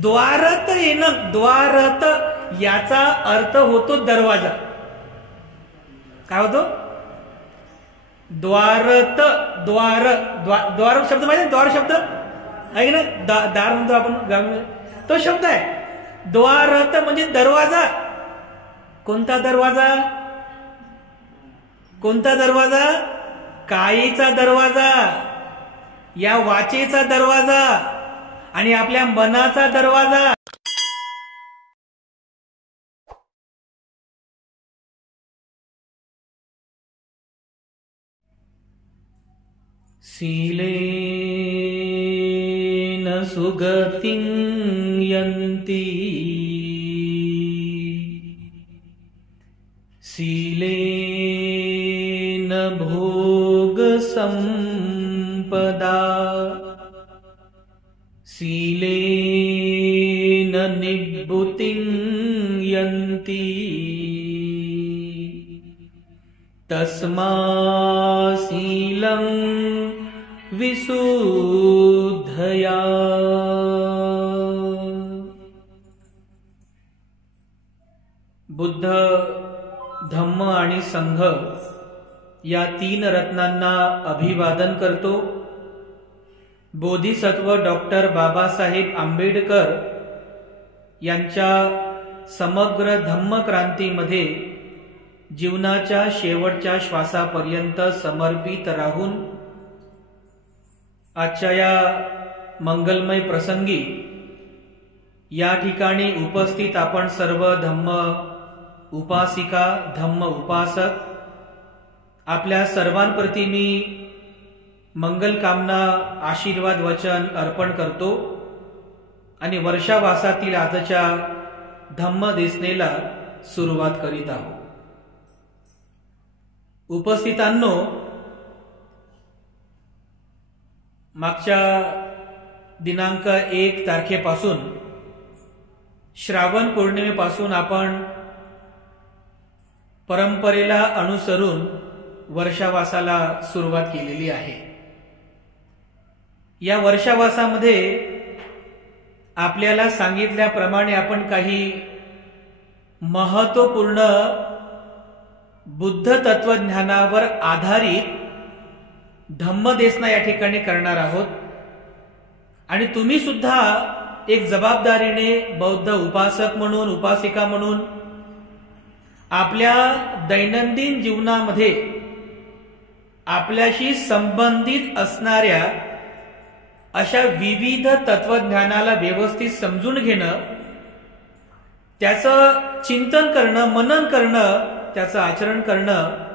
द्वारत येणं, द्वारत याचा अर्थ होतो दरवाजा. काय होतो? द्वारत, द्वार, द्वार शब्द माहिती, द्वार शब्द आहे ना, दार म्हणतो आपण, तो शब्द आहे. द्वारत म्हणजे दरवाजा. कोणता दरवाजा? कोणता दरवाजा? कायेचा दरवाजा, या वाचेचा दरवाजा आणि आपल्या मनाचा दरवाजा. शीलेन सुगतिं यन्ति, शीलेन भोग संपदा, शीलेन निब्बुतिं यन्ति, तस्माशीलं विशुद्धया. बुद्ध, धम्म आणि संघ या तीन रत्नांना अभिवादन करतो. बोधिसत्व डॉक्टर बाबासाहेब आंबेडकर यांच्या समग्र धम्म क्रांतीमध्ये जीवनाच्या शेवटच्या श्वासापर्यंत समर्पित राहून आजच्या या मंगलमय प्रसंगी या ठिकाणी उपस्थित आपण सर्व धम्म उपासिका, धम्म उपासक, आपल्या सर्वांप्रती मी मंगल कामना, आशीर्वाद वचन अर्पण करतो आणि वर्षावासातील आजच्या धम्म देसनेला सुरुवात करीत आहोत. उपस्थितांनो, मागच्या दिनांक 1 तारखेपासून श्रावण पौर्णिमेपासून आपण परंपरेला अनुसरून वर्षावासाला सुरुवात केलेली आहे. या वर्षावासामध्ये आपल्याला सांगितल्याप्रमाणे आपण काही महत्त्वपूर्ण बुद्ध तत्वज्ञानावर आधारित धम्मदेसना या ठिकाणी करणार आहोत. आणि तुम्ही सुद्धा एक जबाबदारीने बौद्ध उपासक म्हणून, उपासिका म्हणून आपल्या दैनंदिन जीवनामध्ये आपल्याशी संबंधित असणाऱ्या अशा विविध तत्वज्ञानाला व्यवस्थित समजून घेणं, त्याचं चिंतन करणं, मनन करणं, त्याचं आचरण करणं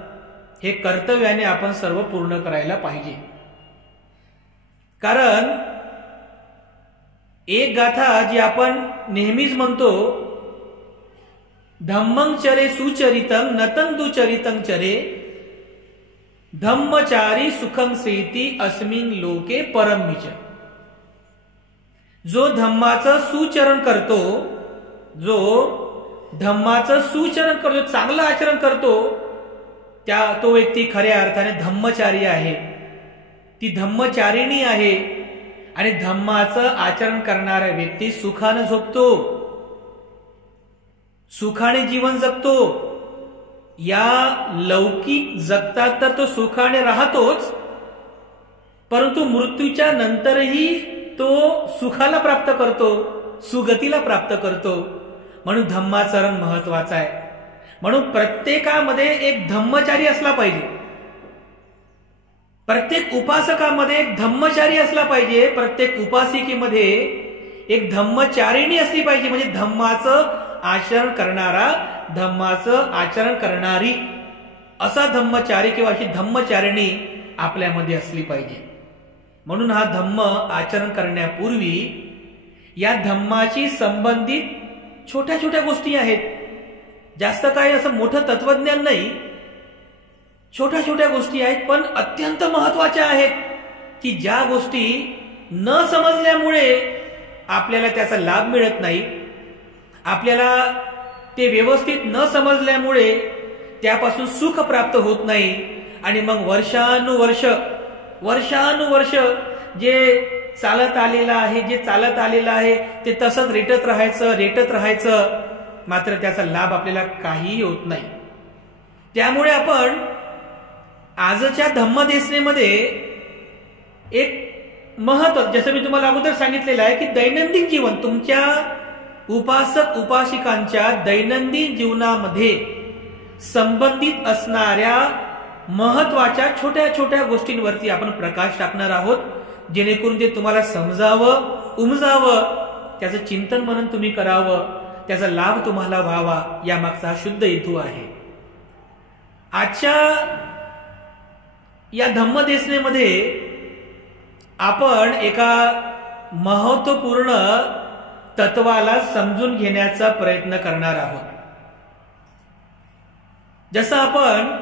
हे कर्तव्याने आपण सर्व पूर्ण करायला पाहिजे. कारण एक गाथा जी आपण नेहमीच म्हणतो, धम्मं चरे सुचरितं नतं दुचरितं चरे, धम्मचारी सुखं सेती अस्मिन लोके परमिच. जो धम्माचं सुचरण करतो, जो धम्माचं सुचरण करतो, चांगलं आचरण करतो, तो व्यक्ती खऱ्या अर्थाने धम्मचारी आहे, ती धम्मचारिणी आहे. आणि धम्माचं आचरण करणारा व्यक्ती सुखाने झोपतो, सुखाने जीवन जगतो. या लौकिक जगतात तर तो सुखाने राहतोच, परंतु मृत्यूच्या नंतरही तो सुखाला प्राप्त करतो, सुगतीला प्राप्त करतो. म्हणून धम्माचरण महत्वाचा आहे. म्हणून प्रत्येकामध्ये एक धम्मचारी असला पाहिजे, प्रत्येक उपासकामध्ये एक धम्मचारी असला पाहिजे, प्रत्येक उपासिकेमध्ये एक धम्मचारिणी असली पाहिजे. म्हणजे धम्माचं आचरण करणारा, धम्माचं आचरण करणारी असा धम्मचारी किंवा अशी धम्मचारिणी आपल्यामध्ये असली पाहिजे. म्हणून हा धम्म आचरण करण्यापूर्वी या धम्माशी संबंधित छोट्या छोट्या गोष्टी आहेत. जास्त काही असं मोठं तत्वज्ञान नाही, छोट्या छोट्या गोष्टी आहेत, पण अत्यंत महत्वाच्या आहेत की ज्या गोष्टी न समजल्यामुळे आपल्याला त्याचा लाभ मिळत नाही, आपल्याला ते व्यवस्थित न समजल्यामुळे त्यापासून सुख प्राप्त होत नाही. आणि मग वर्षानुवर्ष जे चालत आलेलं आहे, जे चालत आलेलं आहे ते तसंच रेटत राहायचं, मात्र त्याचा लाभ आपल्याला काहीही होत नाही. त्यामुळे आपण आजच्या धम्मदेशनेमध्ये एक महत्व, जसं मी तुम्हाला अगोदर सांगितलेलं आहे की दैनंदिन जीवन, तुमच्या उपासक उपासिकांच्या दैनंदिन जीवनामध्ये संबंधित असणाऱ्या महत्वाच्या छोट्या छोट्या गोष्टींवरती आपण प्रकाश टाकणार आहोत, जेणेकरून ते तुम्हाला समजावं, उमजावं, त्याचं चिंतन मनन तुम्ही करावं, त्याचा लाभ तुम्हाला व्हावा, यामागचा हा शुद्ध हेतू आहे. आजच्या या धम्मदेशनेमध्ये आपण एका महत्वपूर्ण तत्वाला समजून घेण्याचा प्रयत्न करणार आहोत. जसं आपण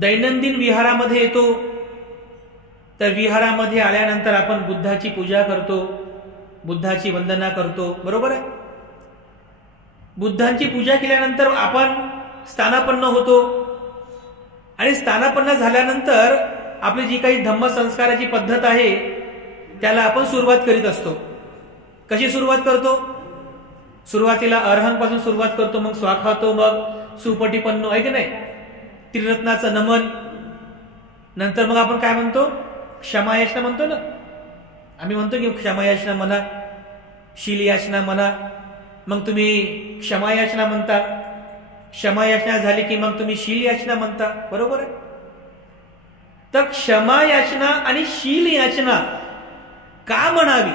दैनंदिन विहारामध्ये येतो, तर विहारामध्ये आल्यानंतर आपण बुद्धाची पूजा करतो, बुद्धाची वंदना करतो, बरोबर आहे. बुद्धांची पूजा केल्यानंतर आपण स्थानापन्न होतो आणि स्थानापन्न झाल्यानंतर आपली जी काही धम्मसंस्काराची पद्धत आहे त्याला आपण सुरुवात करीत असतो. कशी सुरुवात करतो? सुरुवातीला अर्हंपासून सुरुवात करतो, मग स्वाखातो, मग सुपटीपन्नो, आहे की नाही, त्रिरत्नाचं नमन, नंतर मग आपण काय म्हणतो, क्षमायाचना म्हणतो ना, आम्ही म्हणतो की क्षमायाचना म्हणा, शीलयाचना म्हणा, मग तुम्ही क्षमायाचना म्हणता, क्षमायाचना झाली की मग तुम्ही शीलयाचना म्हणता, बरोबर आहे. तर क्षमायाचना आणि शीलयाचना का म्हणावी,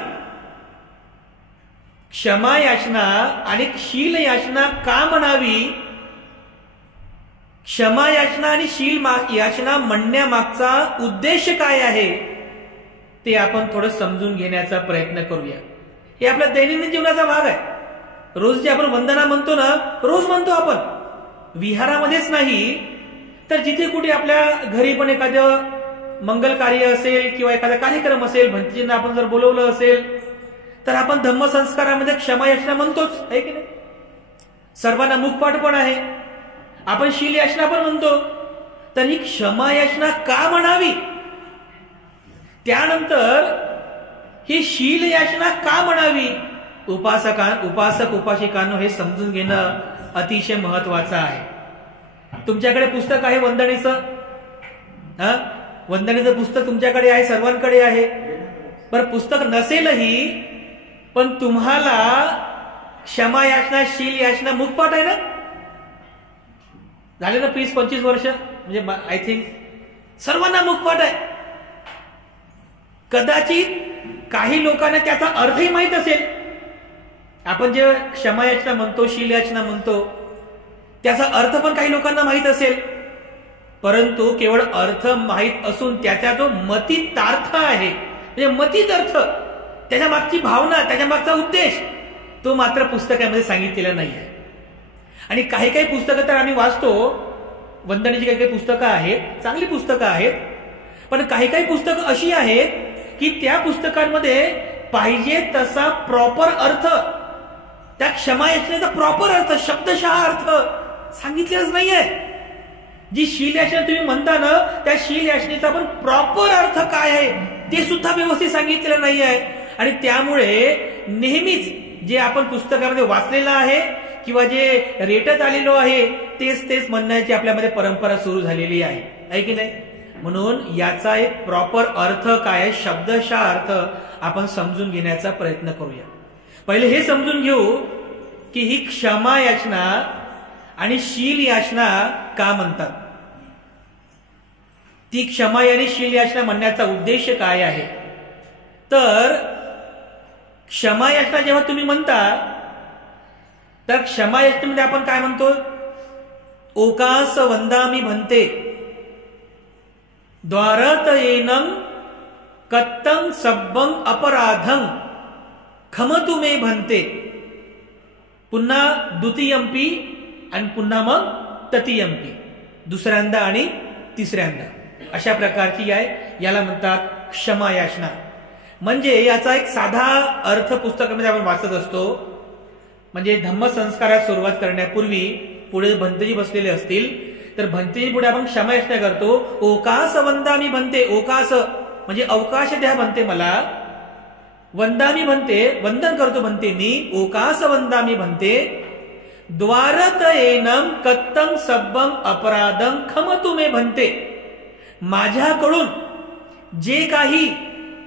क्षमायाचना आणि शीलयाचना का म्हणावी, क्षमायाचना आणि शील याचना म्हणण्यामागचा उद्देश काय आहे, ते आपण थोडं समजून घेण्याचा प्रयत्न करूया. हे आपल्या दैनंदिन जीवनाचा भाग आहे. रोज जे आपण वंदना म्हणतो ना, रोज म्हणतो आपण, विहारामध्येच नाही तर जिथे कुठे आपल्या घरी पण एखादं मंगल कार्य असेल किंवा एखादा कार्यक्रम असेल, भंतीजींना आपण जर बोलवलं असेल तर आपण धम्मसंस्कारामध्ये क्षमायाचना म्हणतोच, आहे की नाही. सर्वांना मुखपाठ पण आहे, आपण शीलयाचना पण म्हणतो. तर ही क्षमायाचना का म्हणावी, त्यानंतर ही शीलयाचना का म्हणावी, उपासक उपासिकांनो हे समजून घेणं अतिशय महत्वाचं आहे. तुमच्याकडे पुस्तक आहे वंदनेचं, वंदनेचं पुस्तक तुमच्याकडे आहे, सर्वांकडे आहे. बरं, पुस्तक नसेलही पण तुम्हाला क्षमायाचना शीलयाचना मुखपाठ आहे ना, झाले ना 20-25 वर्ष, म्हणजे आय थिंक सर्वांना मुखपाठ आहे. कदाचित काही लोकांना त्याचा अर्थही माहित असेल. आपण जे क्षमायाचना म्हणतो, शीलयाचना म्हणतो, त्याचा अर्थ पण काही लोकांना माहित असेल, परंतु केवळ अर्थ माहित असून त्याचा जो मतितार्थ आहे, म्हणजे मतीत अर्थ, त्याच्या मागची भावना, त्याच्या मागचा उद्देश, तो मात्र पुस्तकामध्ये सांगितलेला नाही आहे. आणि काही काही पुस्तकं तर आम्ही वाचतो, वंदनेची काही काही पुस्तकं आहेत, चांगली पुस्तकं आहेत, पण काही काही पुस्तकं अशी आहेत की त्या पुस्तकांमध्ये पाहिजे तसा प्रॉपर अर्थ, त्या क्षमायाचनेचा प्रॉपर अर्थ, शब्दशः अर्थ सांगितलेलाच नाहीये. जी शीलयाचना तुम्ही म्हणता ना, त्या शीलयाचनेचा पण प्रॉपर अर्थ काय आहे ते सुद्धा व्यवस्थित सांगितलेलं नाही आहे. आणि त्यामुळे नेहमीच जे आपण पुस्तकामध्ये वाचलेलं आहे किंवा जे रेटत आलेलो आहे तेच म्हणण्याची आपल्यामध्ये परंपरा सुरू झालेली आहे की नाही. म्हणून याचा एक प्रॉपर अर्थ काय आहे, शब्दशः अर्थ आपण समजून घेण्याचा प्रयत्न करूया. पहिले हे समजून घेऊ की ही क्षमायाचना आणि शीलयाचना का म्हणतात. ती क्षमा आणि शीलयाचना म्हणण्याचा उद्देश काय आहे. तर क्षमायाचना जेव्हा तुम्ही म्हणता, तर क्षमायाचनेमध्ये आपण काय म्हणतो, ओकास वंदामी भन्ते द्वारत येनं कत्तं सब्बं अपराधं खमतु मे भन्ते. पुन्हा द्वितीयंपी आणि पुन्हा मग तृतीयंपी, दुसऱ्यांदा आणि तिसऱ्यांदा, अशा प्रकारची आहे. याला म्हणतात क्षमायाचना. म्हणजे याचा एक साधा अर्थ पुस्तकामध्ये आपण वाचत असतो. म्हणजे धम्मसंस्कारात सुरुवात करण्यापूर्वी पुढे भंतेजी बसलेले असतील तर भंतेजी पुढे आपण क्षमायाचना करतो. ओकास वंदामी भन्ते, ओकास म्हणजे अवकाश द्या म्हणते मला, वंदामी म्हणते, वंदन करतो म्हणते मी, ओकास वंदामी म्हणते, द्वारत एनम कत्तं सब्बं अपराधं खमतु मे म्हणते. माझ्याकडून जे काही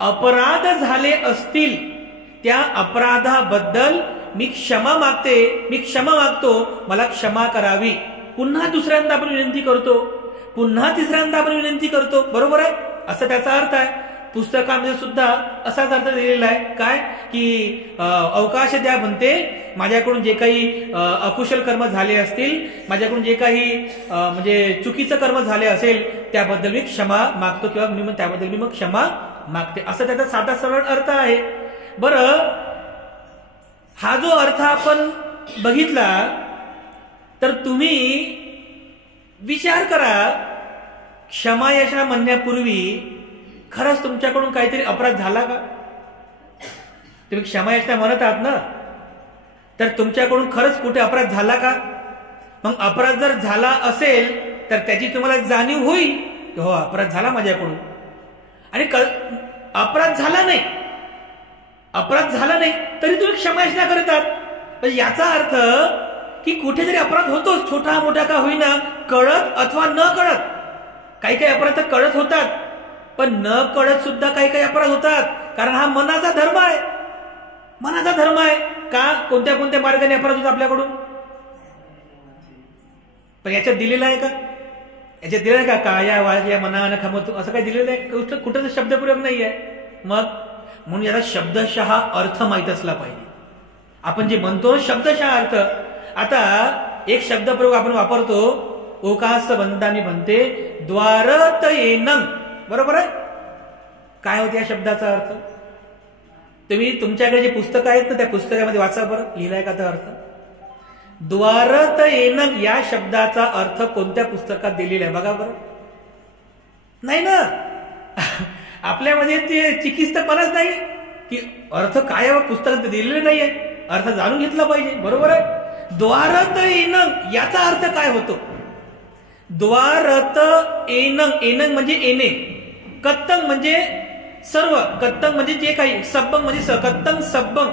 अपराध झाले असतील त्या अपराधाबद्दल मी क्षमा मागते, मी क्षमा मागतो, मला क्षमा करावी. पुन्हा दुसऱ्यांदा आपण विनंती करतो, पुन्हा तिसऱ्यांदा आपण विनंती करतो. बरोबर आहे, असं त्याचा अर्थ आहे. पुस्तकामध्ये सुद्धा असाच अर्थ दिलेला आहे. काय की अवकाश द्या म्हणते, माझ्याकडून जे काही अकुशल कर्म झाले असतील, माझ्याकडून जे काही म्हणजे चुकीचं कर्म झाले असेल त्याबद्दल मी क्षमा मागतो, किंवा मी त्याबद्दल मी मग क्षमा मागते, असं त्याचा साधा सरळ अर्थ आहे. बरं, हा जो अर्थ आपण बघितला तर तुम्ही विचार करा, क्षमा याचना म्हणण्यापूर्वी खरंच तुमच्याकडून काहीतरी अपराध झाला का? तुम्ही क्षमा याचना म्हणत आहात ना, तर तुमच्याकडून खरंच कुठे अपराध झाला का? मग अपराध जर झाला असेल तर त्याची तुम्हाला जाणीव होईल की हो अपराध झाला माझ्याकडून. आणि अपराध झाला नाही, अपराध झाला नाही तरी तुम्ही क्षमा याचना करत आहात. याचा अर्थ की कुठेतरी अपराध होतोच, छोटा मोठा का होईना, कळत अथवा न कळत. काही काही अपराध तर कळत होतात, पण न कळत सुद्धा काही काही अपराध होतात, कारण हा मनाचा धर्म आहे. मनाचा धर्म आहे. का कोणत्या कोणत्या मार्गाने अपराध होतात आपल्याकडून? पण याच्यात दिलेलं आहे का? याच्यात दिलेलं आहे का काया वाया मनानं खमतो असं काही दिलेलं आहे? कुठं शब्दप्रयोग नाही आहे. मग म्हणून याला शब्दशः अर्थ माहित असला पाहिजे. आपण जे म्हणतो शब्दशः अर्थ. आता एक शब्दप्रयोग आपण वापरतो, ओकास वंदामी म्हणते, द्वारत येनं. बरोबर आहे? काय होते या शब्दाचा अर्थ? तुम्ही तुमच्याकडे जे पुस्तक आहेत ना त्या पुस्तकामध्ये वाचा बरं, लिहिलाय का तो अर्थ? द्वारत येनं या शब्दाचा अर्थ कोणत्या पुस्तकात दिलेला आहे बघा बरं. नाही ना, आपल्यामध्ये ते चिकित्सकपणाच नाही की अर्थ काय व पुस्तकात दिलेले नाहीये, अर्थ जाणून घेतला पाहिजे. बरोबर आहे? द्वारत येनं याचा अर्थ काय होतो? द्वारत येनं, येनं म्हणजे येणे, कत्तं म्हणजे सर्व, कत्तं म्हणजे जे काही, सब्बं म्हणजे कत्तं सब्बं,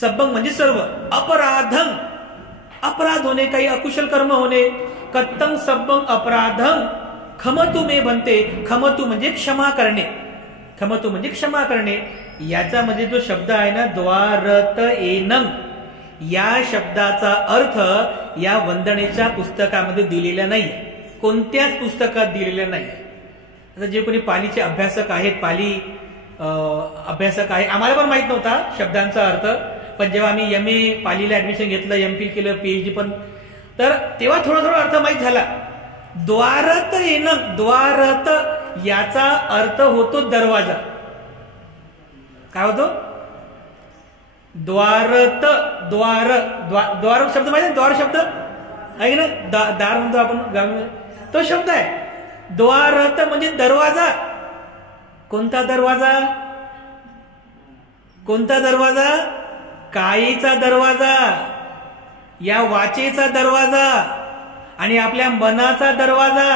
सब्बं म्हणजे सर्व, अपराधं अपराध होणे, काही अकुशल कर्म होणे, कत्तं सब्बं अपराधं खमतु मे बनते. खमतु म्हणजे क्षमा करणे, खमतु म्हणजे क्षमा करणे. याचा म्हणजे जो शब्द आहे ना द्वारत येनं, या शब्दाचा अर्थ या वंदनेच्या पुस्तकामध्ये दिलेला नाही, कोणत्याच पुस्तकात दिलेला नाही. आता जे कोणी पालीचे अभ्यासक आहेत, पाली अभ्यासक आहे, आम्हाला पण माहित नव्हता शब्दांचा अर्थ, पण जेव्हा आम्ही MA पालीला ऍडमिशन घेतलं, MPhil केलं, PhD पण, तर तेव्हा थोडा थोडा अर्थ माहित झाला. द्वारत येणं, द्वारत याचा अर्थ होतो दरवाजा. काय होतो? द्वारत, द्वार, द्वार शब्द माहिती, द्वार शब्द आहे ना, दार म्हणतो आपण गावी, तो शब्द आहे. द्वारत म्हणजे दरवाजा. कोणता दरवाजा? कोणता दरवाजा? कायेचा दरवाजा, या वाचेचा दरवाजा आणि आपल्या मनाचा दरवाजा.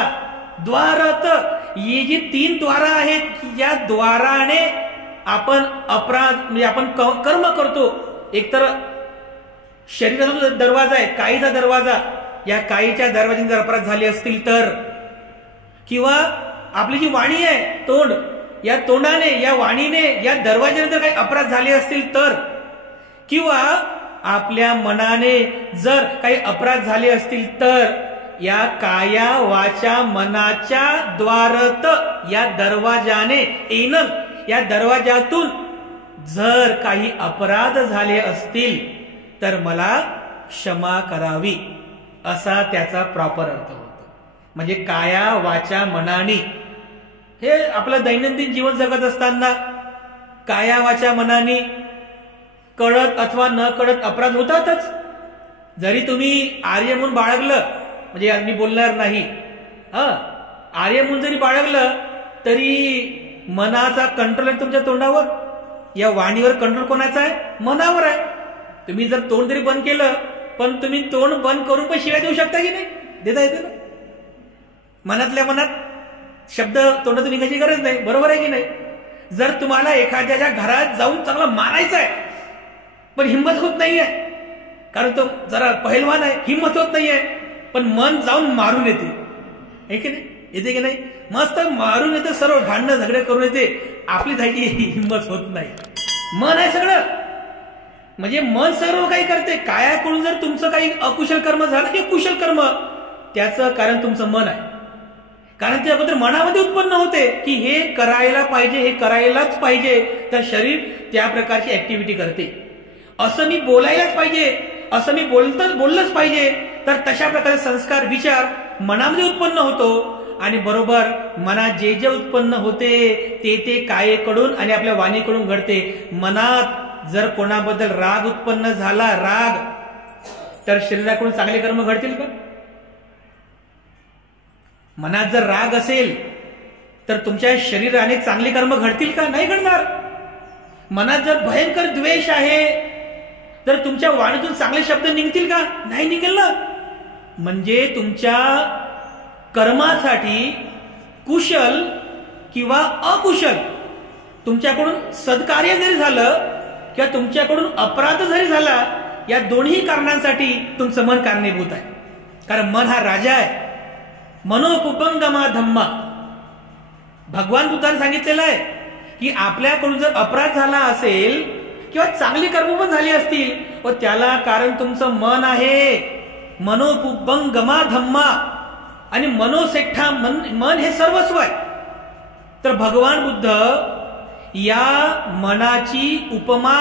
द्वारत, ही जी 3 द्वारा आहेत, या द्वाराने आपण अपराध म्हणजे आपण कर्म करतो. एकतर शरीराचा दरवाजा आहे, कायेचा दरवाजा, या कायेच्या दरवाजाने जर अपराध झाले असतील तर, किंवा आपली जी वाणी आहे, तोंड, या तोंडाने, या वाणीने, या दरवाजाने जर काही अपराध झाले असतील तर, किंवा आपल्या मनाने जर काही अपराध झाले असतील तर, या काया वाचा मनाच्या द्वारत, या दरवाजाने येणं, या दरवाजातून जर काही अपराध झाले असतील तर मला क्षमा करावी, असा त्याचा प्रॉपर अर्थ होतो. म्हणजे काया वाचा मनाने, हे आपलं दैनंदिन जीवन जगत असताना काया वाचा मनाने कळत अथवा न कळत अपराध होतातच. जरी तुम्ही आर्य म्हणून बाळगलं, म्हणजे मी बोलणार नाही, आर्य म्हणून जरी बाळगलं तरी मनाचा कंट्रोल आहे तुमच्या तोंडावर, या वाणीवर कंट्रोल कोणाचा आहे? मनावर आहे. तुम्ही जर तोंड जरी बंद केलं, पण तुम्ही तोंड बंद करून पण शिव्या देऊ शकता की नाही? देता येते ना मनातल्या मनात. शब्द तोंडातून निघायची गरज नाही, बरोबर आहे की नाही? जर तुम्हाला एखाद्याच्या घरात जाऊन चांगला मारायचं आहे पण हिंमत होत नाहीये, कारण तो जरा पहिलवान आहे, हिंमत होत नाहीये, पण मन जाऊन मारून येते, आहे की नाही? येते की नाही? मस्त मारून येते, सर्व भांडणं झगडे करून येते, आपली जायची हिंमत होत नाही. मन आहे सगळं, म्हणजे मन सर्व काही करते. कायाकडून जर तुमचं काही अकुशल कर्म झालं किंवा कुशल कर्म, त्याचं कारण तुमचं मन आहे. कारण ते अगोदर मनामध्ये उत्पन्न होते की हे करायला पाहिजे, हे करायलाच पाहिजे, तर शरीर त्या प्रकारची ऍक्टिव्हिटी करते. असं मी बोलायलाच पाहिजे, असं मी बोललंच पाहिजे, तर तशा प्रकारचे संस्कार विचार मनामध्ये उत्पन्न होतो. आणि बरोबर मनात जे जे उत्पन्न होते ते कायेकडून आणि आपल्या वाणीकडून घडते. मनात जर कोणाबद्दल राग उत्पन्न झाला, राग, तर शरीराकडून चांगले कर्म घडतील का? मनात जर राग असेल तर तुमच्या शरीराने चांगले कर्म घडतील का? नाही घडणार. मनात जर भयंकर द्वेष आहे तर तुमच्या वाणीतून चांगले शब्द निघतील का? नाही निघेल ना. म्हणजे तुमच्या कर्मासाठी कुशल किंवा अकुशल, तुमच्याकडून सत्कार्य जरी झालं किंवा तुमच्याकडून अपराध जरी झाला, या दोन्ही कारणांसाठी तुमचं मन कारणीभूत आहे. कारण मन हा राजा आहे. मनोपुपंगमा धम्मा, भगवान बुद्धाने सांगितलेलं आहे की आपल्याकडून जर अपराध झाला असेल किंवा चांगली कर्म पण झाली असतील, व त्याला कारण तुमचं मन आहे. मनोपुपंगमा धम्मा, आणि मनोसेठा, मन हे सर्वस्व आहे. तर भगवान बुद्ध या मनाची उपमा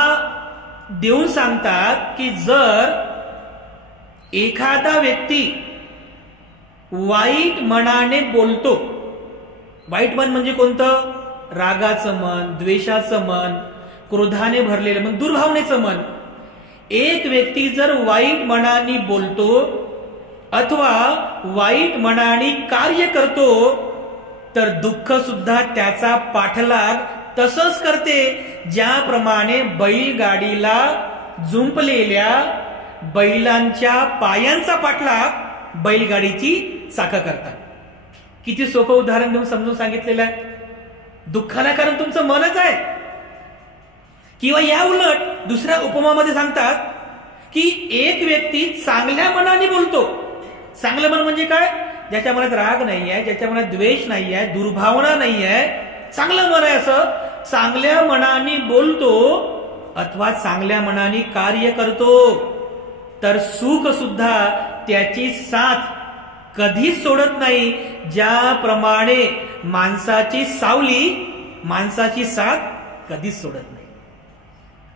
देऊन सांगतात की जर एखादा व्यक्ती वाईट मनाने बोलतो, वाईट मन म्हणजे कोणतं? रागाचं मन, द्वेषाचं मन, क्रोधाने भरलेलं मन, दुर्भावनेचं मन. एक व्यक्ती जर वाईट मनाने बोलतो अथवा वाईट मनाने कार्य करतो, तर दुःख सुद्धा त्याचा पाठलाग तसंच करते, ज्याप्रमाणे बैलगाडीला जुंपलेल्या बैलांच्या पायांचा पाठलाग बैलगाडीची चाकं करतात. किती सोपं उदाहरण देऊन समजून सांगितलेलं आहे. दुःखाला कारण तुमचं मनच आहे. किंवा या उलट दुसऱ्या उपमामध्ये सांगतात की एक व्यक्ती चांगल्या मनाने बोलतो. चांगलं मन म्हणजे काय? ज्याच्या मनात राग नाही आहे, ज्याच्या मनात द्वेष नाही आहे, दुर्भावना नाही आहे, चांगलं मन आहे. असं चांगल्या मनाने बोलतो अथवा चांगल्या मनाने कार्य करतो, तर सुख सुद्धा त्याची साथ कधीच सोडत नाही, ज्याप्रमाणे माणसाची सावली माणसाची साथ कधीच सोडत नाही.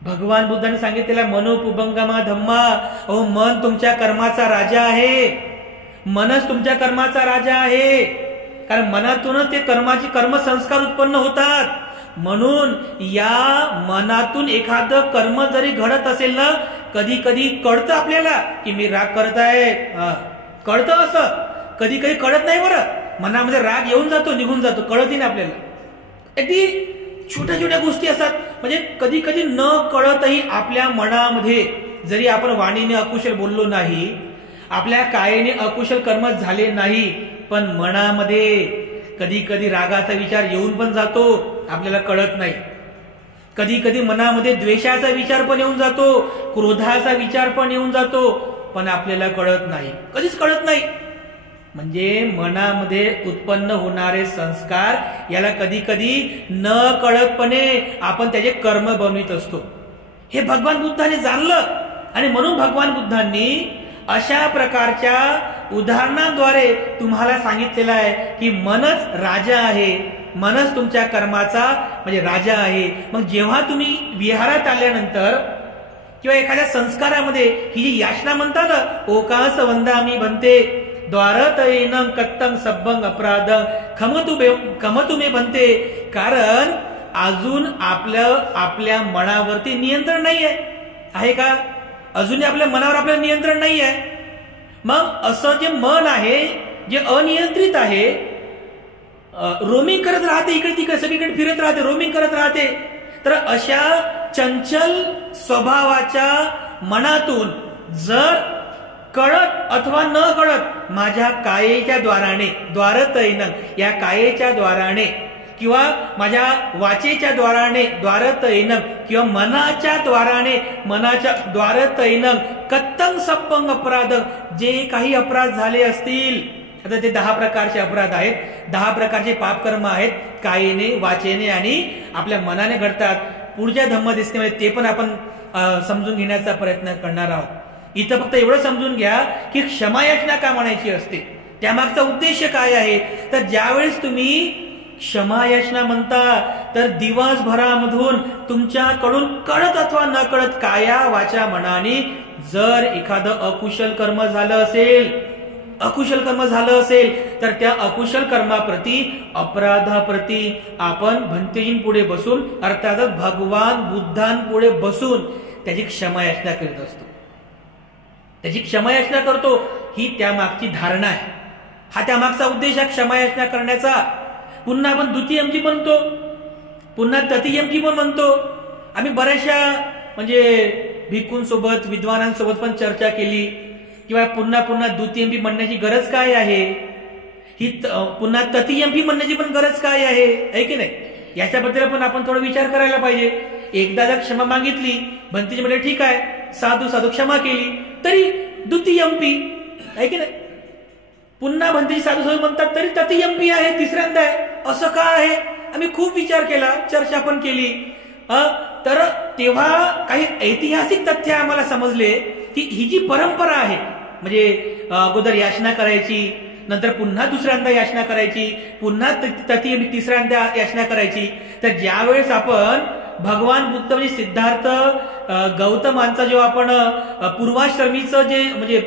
भगवान बुद्धाने सांगितलेला मनोपुबंगमा धम्मा, ओ मन तुमच्या कर्माचा राजा आहे. मनच तुमच्या कर्माचा राजा आहे. कारण मनातूनच ते कर्मसंस्कार उत्पन्न होतात. म्हणून या मनातून एखादं कर्म जरी घडत असेल ना, कधी कधी कळतं आपल्याला की मी राग करत आहे, कळतं. असं कधी कधी कळत नाही. बरं, मनामध्ये राग येऊन जातो, निघून जातो, कळतही नाही आपल्याला. अगदी छोट्या छोट्या गोष्टी असतात. म्हणजे कधी कधी न कळतही आपल्या मनामध्ये, जरी आपण वाणीने अकुशल बोललो नाही, आपल्या कायेने अकुशल कर्म झाले नाही, पण मनामध्ये कधी कधी रागाचा विचार येऊन पण जातो, आपल्याला कळत नाही. कधी कधी मनामध्ये द्वेषाचा विचार पण येऊन जातो, क्रोधाचा विचार पण येऊन जातो, पण आपल्याला कळत नाही, कधीच कळत नाही. म्हणजे मनामध्ये उत्पन्न होणारे संस्कार, याला कधी कधी न कळतपणे आपण त्याचे कर्म बनवित असतो. हे भगवान बुद्धाने जाणलं, आणि म्हणून भगवान बुद्धांनी अशा प्रकारच्या उदाहरणांद्वारे तुम्हाला सांगितलेलं आहे की मनच राजा आहे, मनच तुमच्या कर्माचा म्हणजे राजा आहे. मग जेव्हा तुम्ही विहारात आल्यानंतर किंवा एखाद्या संस्कारामध्ये ही जी याचना म्हणतात ना, ओकास वंदामी बनते द्वारत येनं कत्तंग सब्बंग अपराध खमतु मे बनते. कारण अजून आपल्या मनावरती नियंत्रण नाही आहे का? अजूनही आपल्या मनावर आपलं नियंत्रण नाही आहे. मग असं जे मन आहे, जे अनियंत्रित आहे, रोमिंग करत राहते, इकडे तिकडे सगळीकडे फिरत राहते, रोमिंग करत राहते. तर अशा चंचल स्वभावाच्या मनातून जर कळत अथवा न कळत माझ्या कायेच्या द्वाराने, द्वारतैनं, या कायेच्या द्वाराने किंवा माझ्या वाचेच्या द्वाराने, द्वारतैनं, किंवा मनाच्या द्वाराने, मनाच्या द्वारतैनं, कत्तं सप्पंग अपराध, जे काही अपराध झाले असतील, आता ते 10 प्रकारचे अपराध आहेत, 10 प्रकारचे पापकर्म आहेत, कायेने, वाचेने आणि आपल्या मनाने घडतात. पुढच्या धम्मदेशनेमध्ये ते पण आपण समजून घेण्याचा प्रयत्न करणार आहोत. इथं फक्त एवढं समजून घ्या की क्षमायाचना का म्हणायची असते, त्यामागचा उद्देश काय आहे. तर ज्यावेळेस तुम्ही क्षमायाचना म्हणता तर दिवसभरामधून तुमच्याकडून कळत अथवा न कळत काया वाचा मनाने जर एखादं अकुशल कर्म झालं असेल, अकुशल कर्म झालं असेल तर त्या अकुशल कर्माप्रती, अपराधाप्रती आपण भंतेजींपुढे बसून, अर्थातच भगवान बुद्धांपुढे बसून त्याची क्षमायाचना करीत असतो, त्याची क्षमायाचना करतो. ही त्यामागची धारणा आहे, हा त्यामागचा उद्देश आहे क्षमायाचना करण्याचा. पुन्हा आपण द्वितीयमची म्हणतो, पुन्हा तृतीयमची पण म्हणतो. आम्ही बऱ्याचशा म्हणजे भिक्खूंसोबत, विद्वानांसोबत पण चर्चा केली किंवा पुन्हा द्वितीयमपी म्हणण्याची गरज काय आहे, ही पुन्हा तृतीयमपी म्हणण्याची पण गरज काय आहे की नाही, याच्याबद्दल पण आपण थोडा विचार करायला पाहिजे. एकदा जर क्षमा मागितली, भंतेजी म्हणजे ठीक आहे, साधू साधू क्षमा केली, तरी द्वितीयमपी आहे की नाही. पुन्हा भंतेजी साधू साधू म्हणतात तरी तृतीयमपी आहे, तिसऱ्यांदा आहे. असं का आहे, आम्ही खूप विचार केला, चर्चा पण केली. तर तेव्हा काही ऐतिहासिक तथ्य आम्हाला समजले की ही जी परंपरा आहे, म्हणजे अगोदर याचना करायची, नंतर पुन्हा दुसऱ्यांदा याचना करायची, पुन्हा तिसऱ्यांदा याचना करायची. तर ज्यावेळेस आपण भगवान बुद्ध म्हणजे सिद्धार्थ गौतमांचा जेव्हा आपण पूर्वाश्रमीचं जे म्हणजे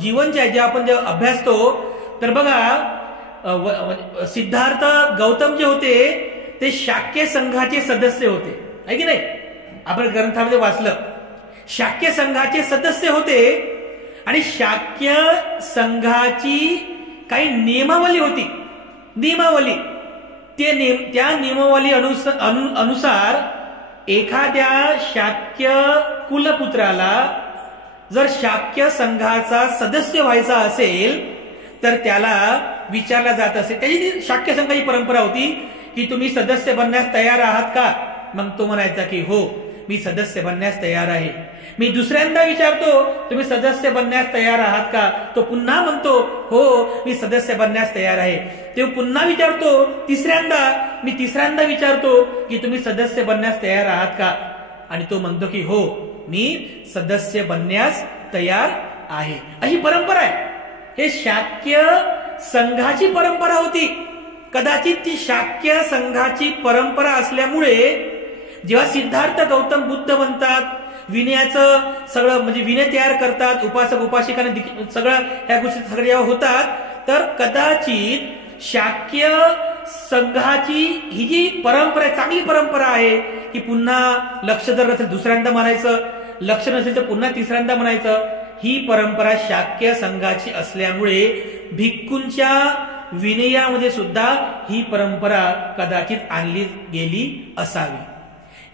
जीवन जे आहे, जे आपण जेव्हा अभ्यासतो, तर बघा सिद्धार्थ गौतम जे होते ते शाक्य संघाचे सदस्य होते, आहे की नाही. आपण ग्रंथामध्ये वाचलं, शाक्य संघाचे सदस्य होते आणि शाक्य संघाची काही नियमावली होती, नियमावली. त्या नियमावली अनुसार एखाद्या शाक्य कुलपुत्राला जर शाक्य संघाचा सदस्य व्हायचा असेल तर त्याला विचारला जात असे. त्याची शाक्य संघाची परंपरा होती की तुम्ही सदस्य बनण्यास तयार आहात का. मग तो म्हणायचा की हो, मी सदस्य बनण्यास तयार आहे. मी दुसऱ्यांदा विचारतो तुम्ही सदस्य बनण्यास तयार आहात का, तो पुन्हा म्हणतो हो, मी सदस्य बनण्यास तयार आहे. ते पुन्हा विचारतो तिसऱ्यांदा, मी तिसऱ्यांदा विचारतो की तुम्ही सदस्य बनण्यास तयार आहात का, आणि तो म्हणतो की हो, मी सदस्य बनण्यास तयार आहे. अशी परंपरा आहे. हे शाक्य संघाची परंपरा होती. कदाचित ती शाक्य संघाची परंपरा असल्यामुळे जेव्हा सिद्धार्थ गौतम बुद्ध बनतात, विनयाचं सगळं म्हणजे विनय तयार करतात, उपासक उपासिकांना सगळं ह्या गोष्टी सगळ्या जेव्हा होतात, तर कदाचित शाक्य संघाची ही जी परंपरा आहे, चांगली परंपरा आहे की पुन्हा लक्ष जर नसेल दुसऱ्यांदा म्हणायचं, लक्ष नसेल तर पुन्हा तिसऱ्यांदा म्हणायचं. ही परंपरा शाक्य संघाची असल्यामुळे भिक्खूंच्या विनयामध्ये सुद्धा ही परंपरा कदाचित आणली गेली असावी.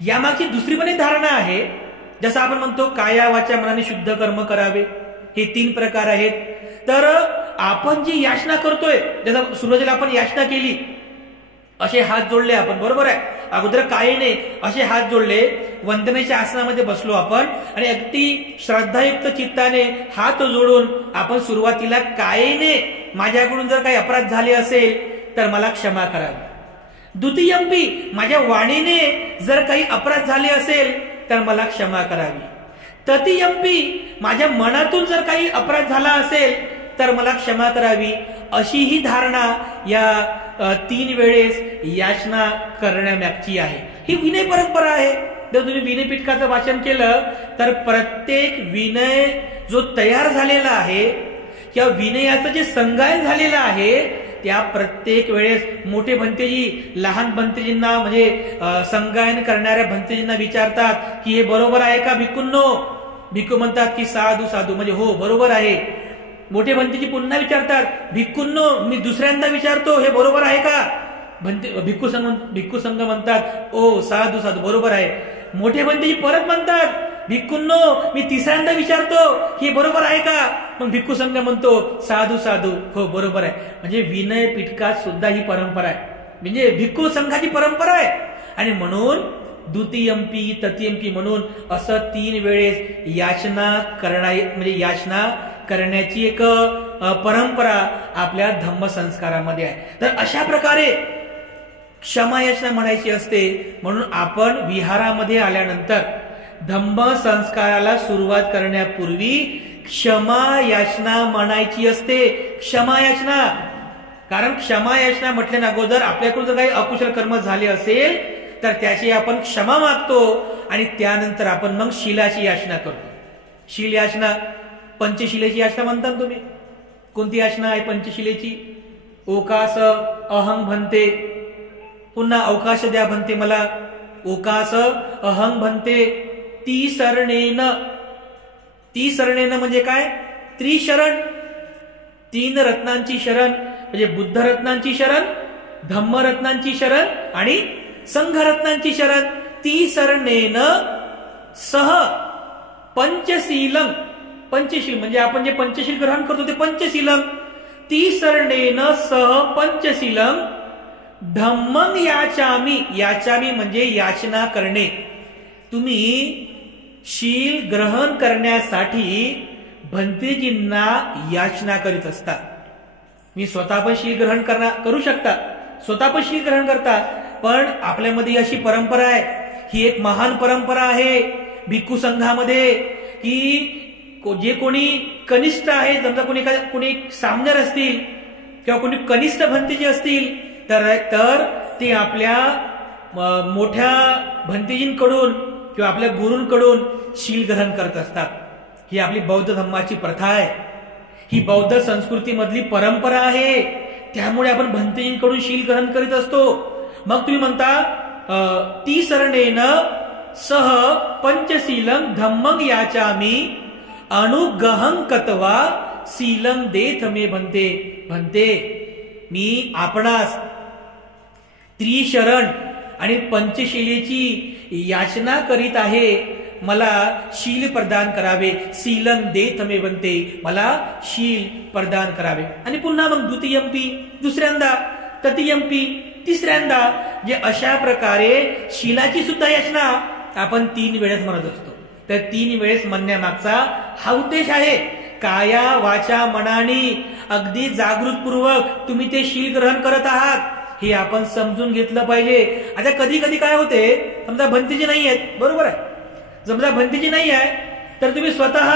यामागची दुसरी पण एक धारणा आहे, जसं आपण म्हणतो काया वाचा मनाने शुद्ध कर्म करावे, हे 3 प्रकार आहेत. तर आपण जी याचना करतोय, जसं सुरुवातीला आपण याचना केली, असे हात जोडले आपण, बरोबर आहे, अगोदर कायेने असे हात जोडले, वंदनेच्या आसनामध्ये बसलो आपण आणि अगदी श्रद्धायुक्त चित्ताने हात जोडून आपण सुरुवातीला कायेने माझ्याकडून जर काही अपराध झाले असेल तर मला क्षमा करावी. द्वितीयंपी माझ्या वाणीने जर काही अपराध झाले असेल तर मला क्षमा करावी. तृतीयंपी माझ्या मनातून जर काही अपराध झाला असेल तर मला क्षमा करावी. अशी ही धारणा या 3 वेळेस याचना करण्यामागची आहे. ही विनय परंपरा आहे. जर तुम्ही विनय पिटकाचं वाचन केलं तर प्रत्येक विनय जो तयार झालेला आहे किंवा विनयाचं जे संगायन झालेलं आहे, त्या प्रत्येक वेळेस मोठे भंतेजी लहान भंतेजींना म्हणजे संगायन करणाऱ्या भंतेजींना विचारतात की हे बरोबर आहे का भिक्खूंनो. भिक्खू म्हणतात की साधू साधू, म्हणजे हो बरोबर आहे. मोठे भंतेजी पुन्हा विचारतात भिक्खूंनो, मी दुसऱ्यांदा विचारतो हे बरोबर आहे का. भिक्खू संघ म्हणतात ओ साधू साधू बरोबर आहे. मोठे भंतेजी परत म्हणतात भिक्खूंनो मी तिसऱ्यांदा विचारतो हे बरोबर आहे का? मग भिक्खू संघ म्हणतो साधू साधू, हो बरोबर आहे. म्हणजे विनय पिटकात सुद्धा ही परंपरा आहे, म्हणजे भिक्खू संघाची परंपरा आहे. आणि म्हणून द्वितीयंपी तृतीयंपी म्हणून असं 3 वेळेस याचना म्हणजे याचना करण्याची एक परंपरा आपल्या धम्मसंस्कारामध्ये आहे. तर अशा प्रकारे क्षमायाचना म्हणायची असते. म्हणून आपण विहारामध्ये आल्यानंतर धम्मसंस्काराला सुरुवात करण्यापूर्वी क्षमायाचना म्हणायची असते. क्षमायाचना, कारण क्षमायाचना म्हटल्या अगोदर आपल्याकडून जर काही अकुशल कर्म झाले असेल तर त्याची आपण क्षमा मागतो आणि त्यानंतर आपण मग शीलाची याचना करतो. शील याचना, पंचशिलेची याचना म्हणता तुम्ही. कोणती याचना आहे पंचशिलेची? ओकास अहं भन्ते, पुन्हा अवकाश द्या भन्ते मला. ओकास अहं भन्ते तिसरणेन. तिसरणेन म्हणजे काय? त्रिशरण, 3 रत्नांची शरण, म्हणजे बुद्ध रत्नांची शरण, धम्म रत्नांची शरण आणि संघ रत्नांची शरण. तिसरणेन सह पंचशीलम. पंचशील म्हणजे आपण जे पंचशील ग्रहण करतो ते पंचशीलम. तिसरणेन सह पंचशीलम धम्मं याचामी. याचामी म्हणजे याचना करणे. तुम्ही शील ग्रहण करण्यासाठी भंतेजींना याचना करीत असता. मी स्वतः पण शील ग्रहण करू शकता, स्वतः पण शील ग्रहण करता, पण आपल्यामध्ये अशी परंपरा आहे, ही एक महान परंपरा आहे भिक्खू संघामध्ये, की जे कोणी कनिष्ठ आहे, समजा कोणी सामनेर असतील किंवा कोणी कनिष्ठ भंतेजी असतील तर ते आपल्या मोठ्या भंतेजींकडून किंवा आपल्या गुरूंकडून शील ग्रहण करत असतात. ही आपली बौद्ध धम्माची प्रथा आहे, ही बौद्ध संस्कृतीमधली परंपरा आहे. त्यामुळे आपण भंतेजींकडून शील ग्रहण करीत असतो. मग तुम्ही म्हणता तिसरणेन सह पंचशीलं धम्मं याचामी अनुगहं कत्वा शीलं देथ मे भन्ते. भन्ते मी आपणास त्रिशरण आणि पंचशिलेची याचना करीत आहे, मला शील प्रदान करावे. शीलं देथ मे भन्ते, मला शील प्रदान करावे. आणि पुन्हा मग द्वितीयंपी दुसऱ्यांदा, तृतीयंपी तिसऱ्यांदा, जे अशा प्रकारे शीलाची सुद्धा याचना आपण 3 वेळेस म्हणत असतो. तर 3 वेळेस म्हणण्यामागचा हा उद्देश आहे. काया वाचा मनाने अगदी जागृतपूर्वक तुम्ही ते शील ग्रहण करत आहात हे आपण समजून घेतलं पाहिजे. आता कधी कधी काय होते, समजा भंतेजी नाही आहेत, बरोबर आहे, समजा भंतेजी नाही आहे तर तुम्ही स्वतः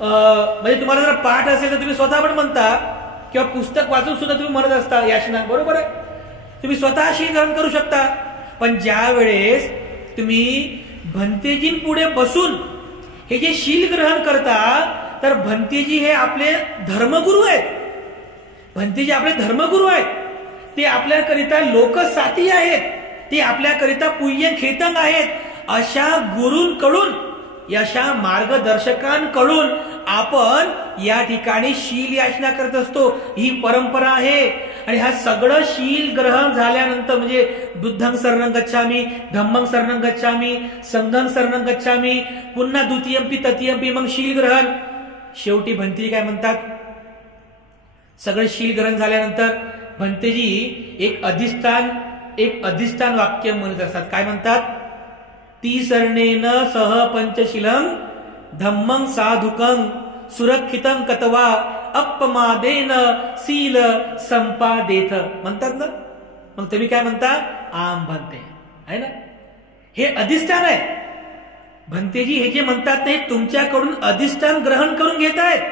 म्हणजे तुम्हाला जर पाठ असेल तर तुम्ही स्वतः पण म्हणता किंवा पुस्तक वाचून सुद्धा तुम्ही म्हणत असता याचना, बरोबर आहे, तुम्ही स्वतः शील ग्रहण करू शकता. पण ज्या वेळेस तुम्ही भंतेजींपुढे बसून हे जे शील ग्रहण करता तर भंतेजी हे आपले धर्मगुरू आहेत. भंतेजी आपले धर्मगुरू आहेत, ते आपल्याकरिता लोकसाथी आहेत, ते आपल्याकरिता पूज्य खेतंग आहेत. अशा गुरूंकडून, अशा मार्गदर्शकांकडून आपण या ठिकाणी शील याचना करत असतो. ही परंपरा आहे. आणि हा सगळं शील ग्रहण झाल्यानंतर म्हणजे बुद्धं शरणं गच्छामी, धम्मं शरणं गच्छामी, संघं शरणं गच्छामी, पुन्हा द्वितीयंपी तृतीयंपी, मग शील ग्रहण. शेवटी भंतेजी काय म्हणतात, सगळं शील ग्रहण झाल्यानंतर भंतेजी एक अधिष्ठान वाक्य म्हणत असतात. काय म्हणतात? तिसरणेन सह पंचशीलं धम्मं साधुकं सुरक्षितं कत्वा अपमादेन शील संपादेथ. म्हणतात ना. मग तुम्ही काय म्हणता? आम भंते आहे ना. हे अधिष्ठान आहे. भंतेजी हे जे म्हणतात ते तुमच्याकडून अधिष्ठान ग्रहण करून घेत आहेत.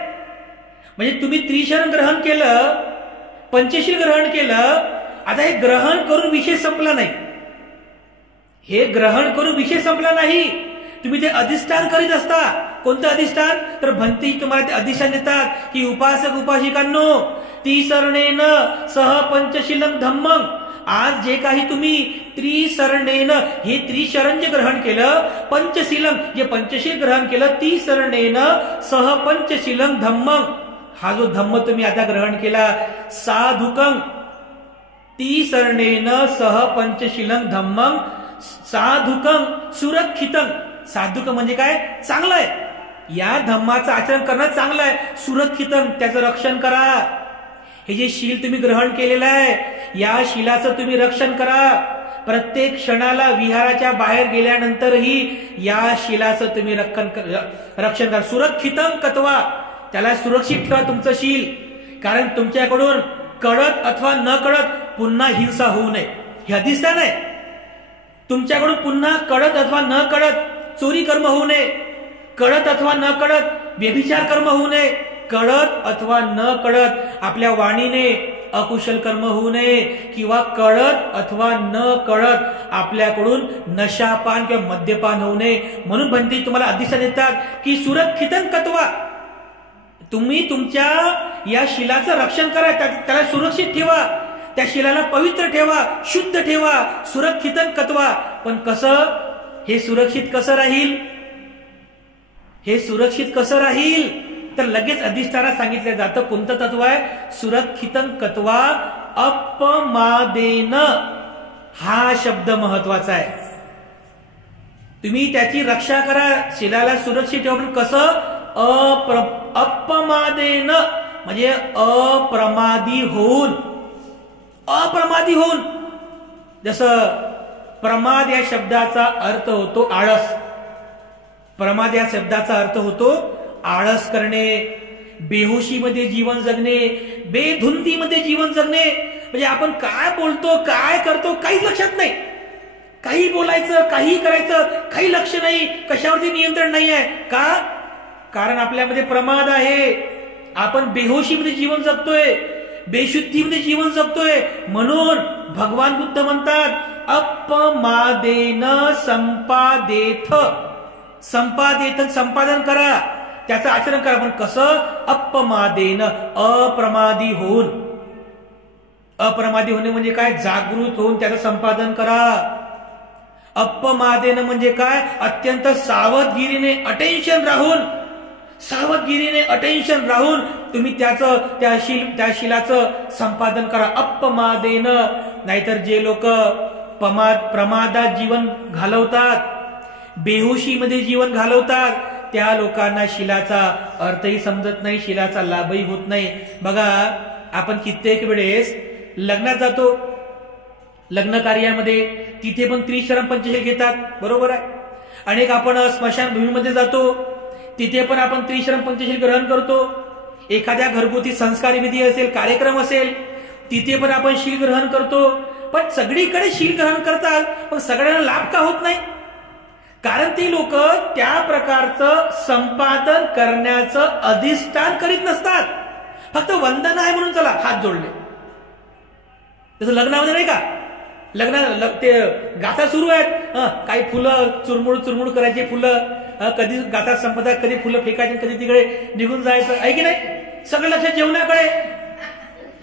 म्हणजे तुम्ही त्रिशरण ग्रहण केलं, पंचशील ग्रहण केलं, आता हे ग्रहण करून विषय संपला नाही. हे ग्रहण करून विषय संपला नाही, तुम्ही ते अधिष्ठान करीत असता. कोणतं अधिष्ठान? तर भंतेजी तुम्हाला ते अधिष्ठान देतात की उपासक उपासिकांनो, तिसरणेन सह पंचशीलं धम्मं, आज जे काही तुम्ही त्रिसरणेन, हे त्रिशरण जे ग्रहण केलं, पंचशीलं जे पंचशील ग्रहण केलं, तिसरणेन सह पंचशीलं धम्मं, हा जो धम्म तुम्ही आता ग्रहण केला, साधुकं, तिसरणेन सह पंचशीलं धम्मं साधुकं सुरक्षितं. साधुक म्हणजे काय? चांगलं आहे. या धम्माचं आचरण करणं चांगलं आहे. सुरक्षितम, त्याचं रक्षण करा. हे जे शील तुम्ही ग्रहण केलेलं आहे, या शीलाचं तुम्ही रक्षण करा. प्रत्येक क्षणाला विहाराच्या बाहेर गेल्यानंतरही या शीलाचं तुम्ही रक्षण करा. सुरक्षितम कत्वा, त्याला सुरक्षित ठेवा तुमचं शील. कारण तुमच्याकडून कळत अथवा न कळत पुन्हा हिंसा होऊ नये, हे अधिष्ठान आहे. तुमच्याकडून पुन्हा कळत अथवा न कळत चोरी कर्म होऊ नये, कळत अथवा न कळत व्यभिचार कर्म होऊ नये, कळत अथवा न कळत आपल्या वाणीने अकुशल कर्म होऊ नये, किंवा कळत अथवा न कळत आपल्याकडून नशापान किंवा मद्यपान होऊ नये. म्हणून भंती तुम्हाला अधिष्ठान देतात की सुरक्षितन कत्वा, तुम्ही तुमच्या या शिलाचं रक्षण करा, त्याला सुरक्षित ठेवा, त्या शिलाला पवित्र ठेवा, शुद्ध ठेवा. सुरक्षितन कत्वा. पण कसं? हे सुरक्षित कसं राहील? हे सुरक्षित कसं राहील? तर लगेच अधिष्ठानात सांगितलं जातं कोणतं तत्व आहे? सुरक्षितन कत्वा अपमादेन, हा शब्द महत्वाचा आहे. तुम्ही त्याची रक्षा करा, शिलाला सुरक्षित ठेवा. पण कसं? अपमादेन म्हणजे अप्रमादी होऊन. अप्रमादी होऊन. जसं प्रमाद या शब्दाचा अर्थ होतो आळस. प्रमाद या शब्दाचा अर्थ होतो आळस करणे, बेहोशीमध्ये जीवन जगणे, बेधुंदीमध्ये जीवन जगणे. म्हणजे आपण काय बोलतो, काय करतो, काहीच लक्षात नाही. काही बोलायचं, काही करायचं, काही लक्ष नाही, कशावरती नियंत्रण नाही आहे. का? कारण आपल्यामध्ये प्रमाद आहे. आपण बेहोशीमध्ये जीवन जगतोय, बेशुद्धीमध्ये जीवन जगतोय. म्हणून भगवान बुद्ध म्हणतात अपमादेन संपादेथ. संपादेथ, संपादन करा, त्याचं आचरण करा. पण कसं? अपमादेन, अप्रमादी होऊन. अप्रमादी होणे म्हणजे काय? जागृत होऊन त्याचं संपादन करा. अपमादेन म्हणजे काय? अत्यंत सावधगिरीने, अटेन्शन राहून, सावधगिरीने अटेन्शन राहून तुम्ही त्या शिलाचं संपादन करा. अपमादेन. नाहीतर जे लोक प्रमादात जीवन घालवतात, बेहोशीमध्ये जीवन घालवतात, त्या लोकांना शिलाचा अर्थही समजत नाही, शिलाचा लाभही होत नाही. बघा, आपण कित्येक वेळेस लग्नात जातो, लग्न कार्यामध्ये तिथे पण त्रिशरण पंचशील घेतात, बरोबर आहे. अनेक आपण स्मशानभूमीमध्ये जातो, तिथे पण आपण त्रिशरण पंचशील ग्रहण करतो. एखाद्या घरगुती संस्कार विधी असेल, कार्यक्रम असेल, तिथे पण आपण शील ग्रहण करतो. पण सगळीकडे शील ग्रहण करतात, पण सगळ्यांना लाभ का होत नाही? कारण ती लोक त्या प्रकारचं संपादन करण्याचं अधिष्ठान करीत नसतात. फक्त वंदना आहे म्हणून चला हात जोडले. जसं लग्नामध्ये नाही का, लग्न ते गाथा सुरू आहेत, काही फुलं चुरमुड चुरमुड करायचे, फुलं कधी गाथा संपतात, कधी फुलं फेकायचे, कधी तिकडे निघून जायचं, आहे की नाही? सगळं लक्ष जेवणाकडे,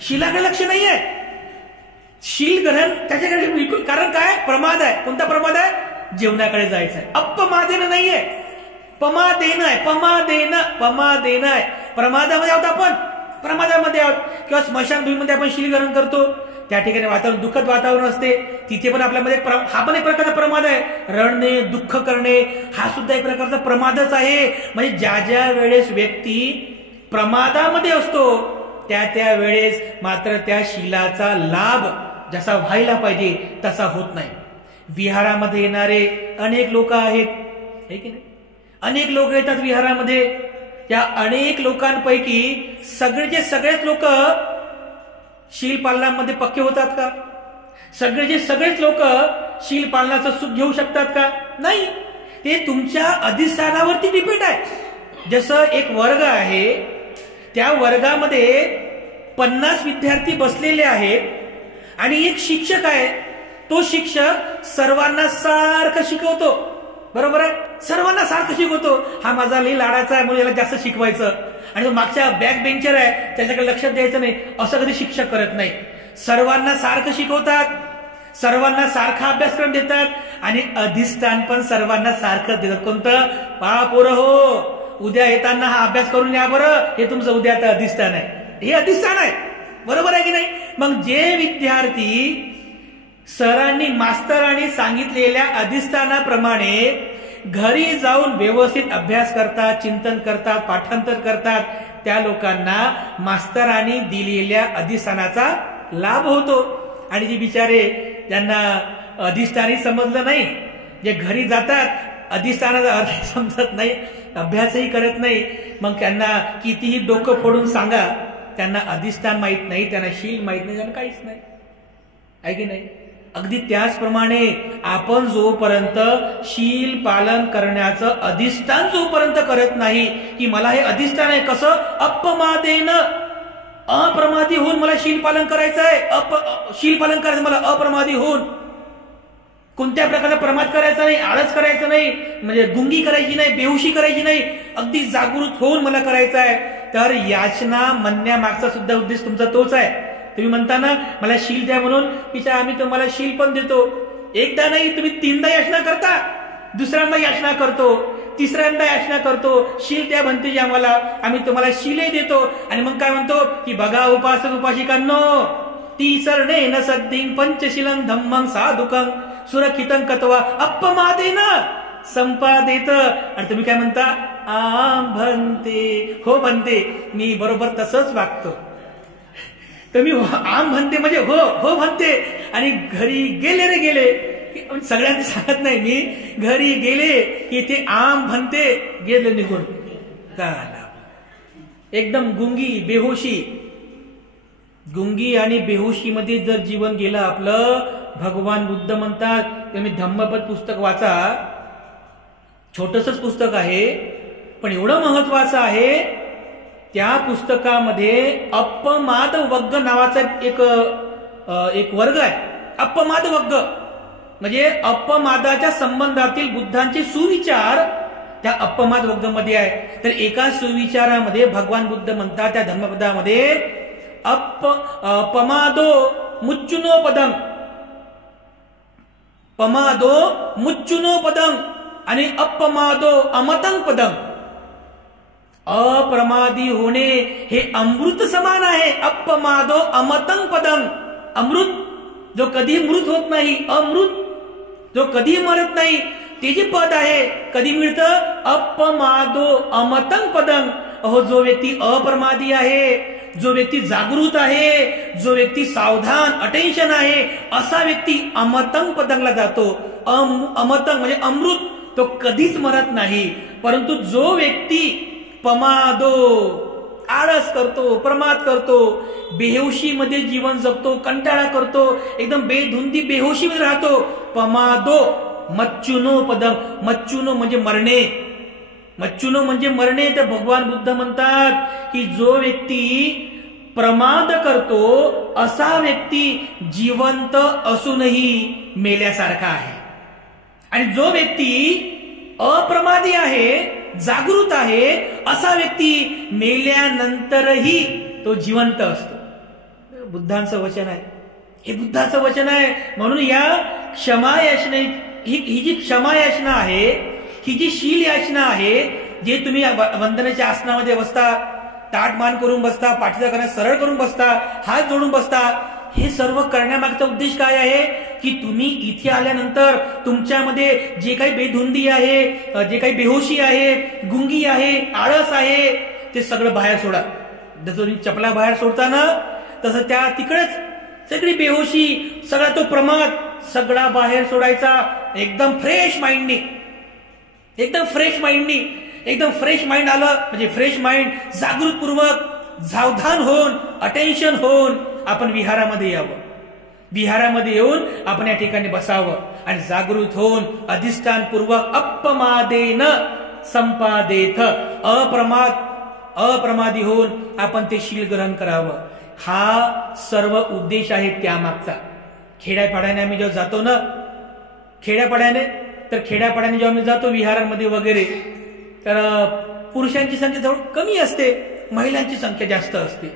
शिलाकडे लक्ष नाहीये. शील ग्रहण त्याच्याकडे बिलकुल. कारण काय? प्रमाद आहे. कोणता प्रमाद आहे? जेवणाकडे जायचं आहे. अपमादेन नाहीये, पमादेन आहे. पमादेन आहे. प्रमादामध्ये आहोत आपण, प्रमादामध्ये आहोत. किंवा स्मशानभूमीमध्ये आपण शील ग्रहण करतो, त्या ठिकाणी वातावरण, दुःखद वातावरण असते, तिथे पण आपल्यामध्ये हा पण एक प्रकारचा प्रमाद आहे. रडणे, दुःख करणे, हा सुद्धा एक प्रकारचा प्रमादच आहे. म्हणजे ज्या ज्या वेळेस व्यक्ती प्रमादामध्ये असतो, त्या वेळेस मात्र त्या शीलाचा लाभ जसा व्हायला पाहिजे तसा होत नाही. विहारामध्ये येणारे अनेक लोक आहेत, है की नाही? अनेक लोक येतात विहारामध्ये. त्या अनेक लोकांपैकी सगळेच लोक शील पालनामध्ये पक्के होतात का? सगळेच लोक शील पालनाचं सुख घेऊ शकतात का? नाही. ते तुमच्या अधिष्ठानावरती डिपेंड आहे. जसं एक वर्ग आहे, त्या वर्गामध्ये 50 विद्यार्थी बसलेले आहेत आणि एक शिक्षक आहे. तो शिक्षक सर्वांना सारखं शिकवतो, बरोबर आहे? सर्वांना सारखं शिकवतो. हा माझा लई लाडाचा आहे म्हणून याला जास्त शिकवायचं, आणि तो मागच्या बॅक बेंचर आहे त्याच्याकडे लक्ष द्यायचं नाही, असं कधी शिक्षक करत नाही. सर्वांना सारखं शिकवतात, सर्वांना सारखा अभ्यासक्रम देतात, आणि अधिष्ठान पण सर्वांना सारखं देतात. कोणतं? पहा पोरं हो, उद्या येताना हा अभ्यास करून या बरं, हे तुमचं उद्याचं अधिष्ठान आहे. हे अधिष्ठान आहे, बरोबर आहे की नाही? मग जे विद्यार्थी सरांनी, मास्तरांनी सांगितलेल्या अधिष्ठानाप्रमाणे घरी जाऊन व्यवस्थित अभ्यास करतात, चिंतन करतात, पाठांतर करतात, त्या लोकांना मास्तरांनी दिलेल्या अधिष्ठानाचा लाभ होतो. आणि जे बिचारे ज्यांना अधिष्ठानही समजलं नाही, जे घरी जातात अधिष्ठानाचा अर्थ समजत नाही, अभ्यासही करत नाही, मग त्यांना कितीही डोकं फोडून सांगा, त्यांना अधिष्ठान माहित नाही, त्यांना शील माहित नाही, त्यांना काहीच नाही. आहे की नाही? अगदी त्याचप्रमाणे आपण जोपर्यंत शील पालन करण्याचं अधिष्ठान जोपर्यंत करत नाही, की मला हे अधिष्ठान आहे, कसं अपमादेन, अप्रमादी होऊन मला शील पालन करायचं आहे, शील पालन करायचं मला अप्रमादी होऊन, कोणत्या प्रकारचा प्रमाद करायचा नाही, आळस करायचं नाही, म्हणजे गुंगी करायची नाही, बेहोशी करायची नाही, अगदी जागृत होऊन मला करायचं आहे. तर याचना म्हणण्यामागचा सुद्धा उद्देश तुमचा तोच आहे. तुम्ही म्हणता ना मला शील द्या म्हणून, पिता आम्ही तुम्हाला शील पण देतो. एकदा नाही, तुम्ही 3दा याचना करता, दुसऱ्यांदा याचना करतो, तिसऱ्यांदा याचना करतो, शील द्या म्हणते जे आम्हाला, आम्ही तुम्हाला शीलही देतो. आणि मग काय म्हणतो की बघा उपासक उपासिकांनो, तिसरणे न सद्दिंग पंचशीलं धम्मं साधुकं सुरक्षितं कत्वा अपमादेन संपादेत. आणि तुम्ही काय म्हणता, आम म्हणते, हो म्हणते, मी बरोबर तसंच वागतो. तुम्ही आम म्हणते म्हणजे हो हो म्हणते, आणि घरी गेले रे गेले, सगळ्यांचं सांगत नाही, मी घरी गेले की ते आम म्हणते, गेले निघून, एकदम गुंगी बेहोशी. गुंगी आणि बेहोशी मध्ये जर जीवन गेलं आपलं, भगवान बुद्ध म्हणतात, तुम्ही धम्मपद पुस्तक वाचा, छोटसच पुस्तक आहे पण एवढं महत्वाचं आहे. त्या पुस्तकामध्ये अपमाद वग्ग नावाचा एक वर्ग आहे. अपमाद वग्ग म्हणजे अपमादाच्या संबंधातील बुद्धांचे सुविचार त्या अपमाद वग्ग मध्ये आहे. तर एका सुविचारामध्ये भगवान बुद्ध म्हणतात, त्या धम्मपदामध्ये अपमादो मुच्चुनो पदं, पमादो मुच्चुनो पदं आणि अपमादो अमतं पदं. अप्रमादी होणे हे अमृत समान आहे. अपमादो अमतं पदं, अमृत जो कधी मृत होत नाही, अमृत जो कधी मरत नाही, ते जे पद आहे कधी मिळतं, अपमादो अमतं पदं. अहो, जो व्यक्ती अप्रमादी आहे, जो व्यक्ती जागृत आहे, जो व्यक्ती सावधान अटेन्शन आहे, असा व्यक्ती अमतं पदंला जातो. अमतं म्हणजे अमृत, तो कधीच मरत नाही. परंतु जो व्यक्ती पमादो, आळस करतो, प्रमाद करतो, बेहोशी मध्ये जीवन जगतो, कंटाळा करतो, एकदम बेधुंदी बेहोशी मध्ये राहतो, पमादो मच्चुनो पदं, मच्चुनो म्हणजे मरणे, मच्चुनो म्हणजे मरणे. तर भगवान बुद्ध म्हणतात की जो व्यक्ती प्रमाद करतो असा व्यक्ती जिवंत असूनही मेल्यासारखा आहे. आणि जो व्यक्ती अप्रमादी आहे, जागृत आहे, असा व्यक्ती मेल्यानंतरही तो जिवंत असतो. बुद्धांचं वचन आहे, हे बुद्धाचं वचन आहे. म्हणून या क्षमा याचना, ही जी क्षमा याचना आहे, ही जी शील याचना आहे, जे तुम्ही वंदनेच्या आसनामध्ये बसता, ताट मान करून बसता, पाठीचा कणा सरळ करून बसता, हात जोडून बसता, हे सर्व करण्यामागचा उद्देश काय आहे की तुम्ही इथे आल्यानंतर तुमच्यामध्ये जे काही बेधुंदी आहे, जे काही बेहोशी आहे, गुंगी आहे, आळस आहे, ते सगळं बाहेर सोडा. जसं तुम्ही चपला बाहेर सोडता ना, तसं त्या तिकडेच सगळी बेहोशी, सगळा तो प्रमाद सगळा बाहेर सोडायचा. एकदम फ्रेश माइंडनी, एकदम फ्रेश माइंडनी, एकदम फ्रेश माइंड आलं म्हणजे फ्रेश माइंड, जागृतपूर्वक सावधान होऊन, अटेन्शन होऊन आपण विहारामध्ये यावं. विहारामध्ये येऊन आपण या ठिकाणी बसावं आणि जागृत होऊन अधिष्ठानपूर्वक अपमादेन संपादेथ, अप्रमादी होऊन आपण ते शील ग्रहण करावं. हा सर्व उद्देश आहे त्यामागचा. खेड्यापाड्याने आम्ही जेव्हा जातो ना, खेड्यापाड्याने जेव्हा आम्ही जातो विहारांमध्ये वगैरे, तर पुरुषांची संख्या जवळ कमी असते, महिलांची संख्या जास्त असते.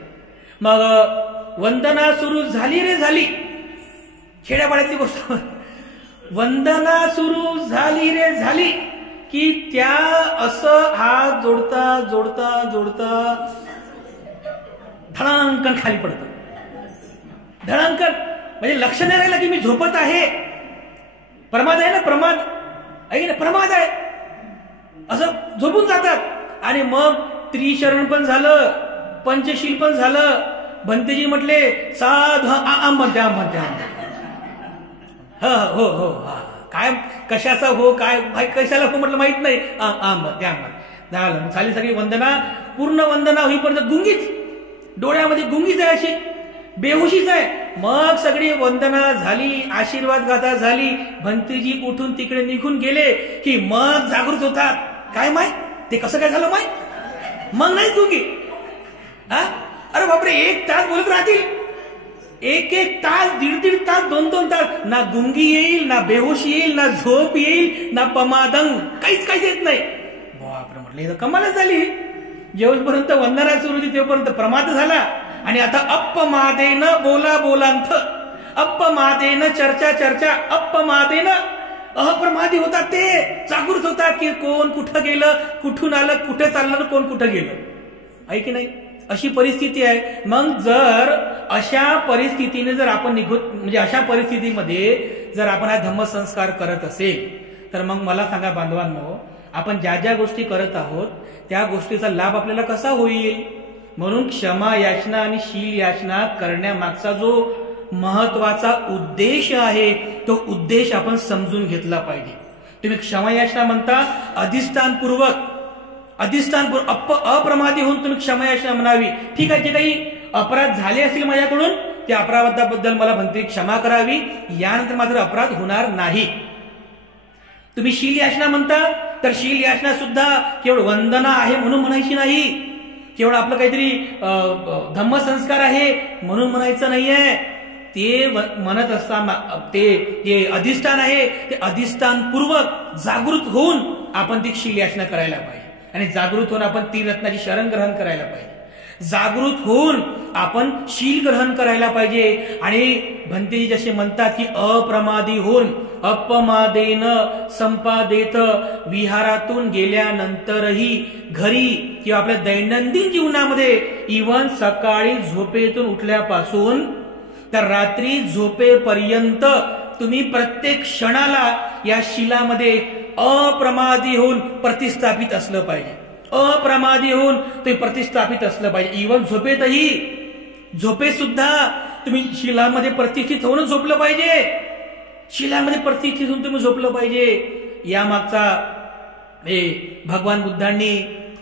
मग वंदना सुरू झाली रे झाली, खेड्यापाड्यातली गोष्ट, वंदना सुरू झाली रे झाली की त्या असं हात जोडता जोडता जोडता धडांकन खाली पडतं. धडांकन म्हणजे लक्ष नाही राहिलं की मी झोपत आहे. प्रमाद आहे ना, प्रमाद आहे ना, प्रमाद आहे. असं झोपून जातात आणि मग त्रिशरण पण झालं, पंचशील पण झालं. भंतेजी म्हटले साध म्हणते हो हो हा काय कशाचा हो काय कशाला हो म्हटलं माहित नाही. झालं झाली सगळी वंदना. पूर्ण वंदना होईपर्यंत गुंगीच, डोळ्यामध्ये गुंगीच आहे, अशी बेहोशीच आहे. मग सगळी वंदना झाली, आशीर्वाद गाथा झाली, भंतेजी उठून तिकडे निघून गेले की मग जागृत होतात. काय माय ते कसं काय झालं माय, मग नाही गुंगी. अरे बापरे, 1 तास बोलत राहतील, 1 तास, 1.5 तास, 2 तास. ना गुंगी येईल, ना बेहोशी येईल, ना झोप येईल, ना पमादंग, काहीच येत नाही. बापरे म्हटलं कमालच झाली. जेवढपर्यंत वंदना सुरू होती तेव्हापर्यंत प्रमाद झाला आणि आता अपमादेन बोलांथ, अपमादेन चर्चा, अपमादेन अप्रमादी होतात, ते जागृत होतात की कोण कुठं गेलं, कुठून आलं, कुठे चाललं, कोण कुठं गेलं. आहे की नाही, अशी परिस्थिती आहे. मग जर अशा परिस्थितीने जर आपण म्हणजे अशा परिस्थितीमध्ये जर आपण हा धम्मसंस्कार करत असेल तर मग मला सांगा बांधवांनो, आपण ज्या गोष्टी करत आहोत त्या गोष्टीचा लाभ आपल्याला कसा होईल. म्हणून क्षमा याचना आणि शील याचना करण्यामागचा जो महत्वाचा उद्देश आहे तो उद्देश आपण समजून घेतला पाहिजे. तुम्ही क्षमा याचना म्हणता, अधिष्ठानपूर्वक अप्रमादी होऊन तुम्ही क्षमा याचना म्हणावी. ठीक आहे, जे काही अपराध झाले असतील माझ्याकडून त्या अपराधाबद्दल मला म्हणते क्षमा करावी, यानंतर मात्र अपराध होणार नाही. तुम्ही शील याचना म्हणता तर शील याचना सुद्धा केवळ वंदना आहे म्हणून म्हणायची नाही, केवळ आपलं काहीतरी धम्मसंस्कार आहे म्हणून म्हणायचं नाहीये. ते म्हणत असताना ते अधिष्ठान आहे, ते अधिष्ठानपूर्वक जागृत होऊन आपण ती शील याचना करायला पाहिजे आणि जागृत होऊन आपण त्रिरत्नाची शरण ग्रहण करायला पाहिजे. जागृत होऊन आपण शील ग्रहण करायला पाहिजे. आणि भंतेजी जसे म्हणतात की अप्रमादी होऊन अपमादेन संपादेत, विहारातून गेल्यानंतरही घरी किंवा आपल्या दैनंदिन जीवनामध्ये, इव्हन सकाळी झोपेतून उठल्यापासून तर रात्री झोपेपर्यंत तुम्ही प्रत्येक क्षणाला या शीलामध्ये अप्रमादी होऊन प्रतिष्ठापित असलं पाहिजे. अप्रमादी होऊन तुम्ही प्रतिष्ठापित असलं पाहिजे. इव्हन झोपेत सुद्धा तुम्ही शिलामध्ये प्रतिष्ठित होऊन झोपलं पाहिजे. शिलामध्ये प्रतिष्ठित होऊन तुम्ही झोपलं पाहिजे. यामागचा भगवान बुद्धांनी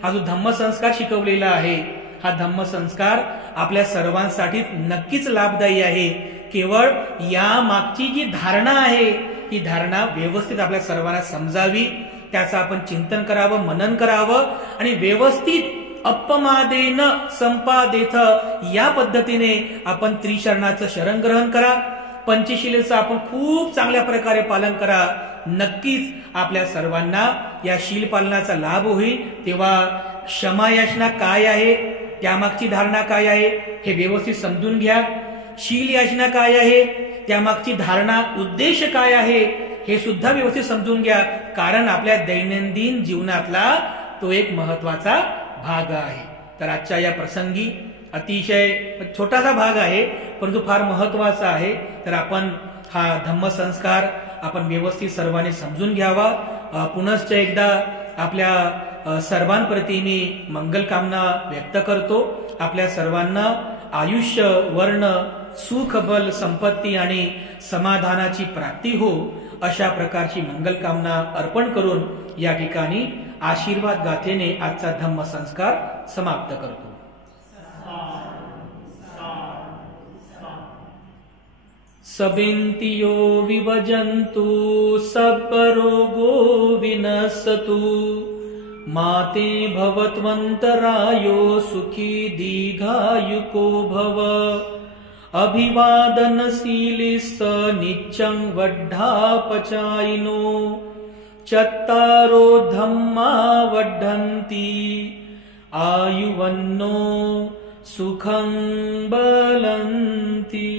हा जो धम्मसंस्कार शिकवलेला आहे, हा धम्मसंस्कार आपल्या सर्वांसाठी नक्कीच लाभदायी आहे. केवळ या मागची जी धारणा आहे ती धारणा व्यवस्थित आपल्या सर्वांना समजावी, त्याचं आपण चिंतन करावं, मनन करावं आणि व्यवस्थित अपमादेन संपादेथ या पद्धतीने आपण त्रिशरणाचं शरण ग्रहण करा. पंचशिलेचं आपण खूप चांगल्या प्रकारे पालन करा. नक्कीच आपल्या सर्वांना या शील पालनाचा लाभ होईल. तेव्हा क्षमा याचना काय आहे, त्यामागची धारणा काय आहे हे व्यवस्थित समजून घ्या. शील याचना काय आहे, त्यामागची धारणा उद्देश काय आहे हे सुद्धा व्यवस्थित समजून घ्या. कारण आपल्या दैनंदिन जीवनातला तो एक महत्वाचा भाग आहे. तर आजच्या या प्रसंगी अतिशय छोटासा भाग आहे परंतु फार महत्वाचा आहे. तर आपण हा धम्मसंस्कार आपण व्यवस्थित सर्वांनी समजून घ्यावा. पुनश्च एकदा आपल्या सर्वांप्रती मी मंगलकामना व्यक्त करतो. आपल्या सर्वांना आयुष्य, वर्ण, सुख, बल, संपत्ती आणि समाधानाची प्राप्ती हो अशा प्रकारची मंगलकामना अर्पण करून या ठिकाणी आशीर्वाद गाथेने आजचा धम्मसंस्कार समाप्त करतो. सबेंतियो विभजन्तु सबरोगो विनशतु माते भवत्वन्तरायो सुखी दीर्घायुको भव. अभिवादनशीलिस्स नित्यं वड्ढापचायिनो चत्तारो धम्मा वड्ढन्ति आयुवन्नो सुखं बलन्ति.